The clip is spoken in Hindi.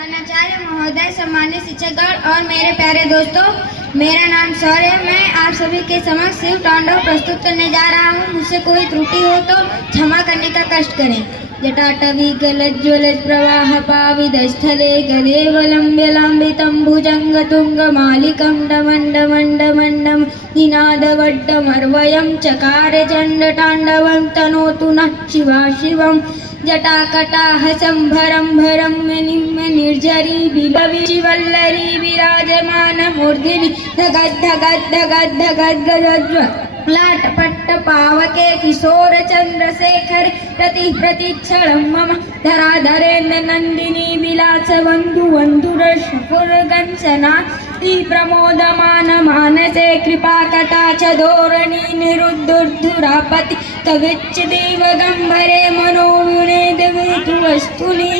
आचार्य महोदय, सम्मानित शिक्षकगण और मेरे प्यारे दोस्तों, मेरा नाम शौर्य है। मैं आप सभी के समक्ष शिव तांडव प्रस्तुत करने जा रहा हूँ। मुझसे कोई त्रुटि हो तो क्षमा करने का कष्ट करें। जटाटवी गलज्ज्वल प्रवाह पाविदस्थले गलेवलम्ब्य लाम्बितं भुजङ्गतुङ्गमालिकं डमण्डमण्डमण्डं निनादवड्डमर्वयं चकार चण्डताण्डवं तनोतु नः शिवा शिवम्। जटाकटाह सम्भरम्भरं निर्झरी बिलविवल्लरी विराजमान मूर्धिनि धगद्धगद्धगद्धगद्गजज्वलाट पट्ट पावके किशोर चंद्रशेखर रति प्रतिक्षणं मम धराधरेन्द्र नंदिनी विलास बंधु बंधुरशफुरगंसना प्रमोदमान मानसे कृपा कटाक्ष धोरणी निरुद्धुरापति कविच्च देवगंभरे मनोविनेद वस्तुनि।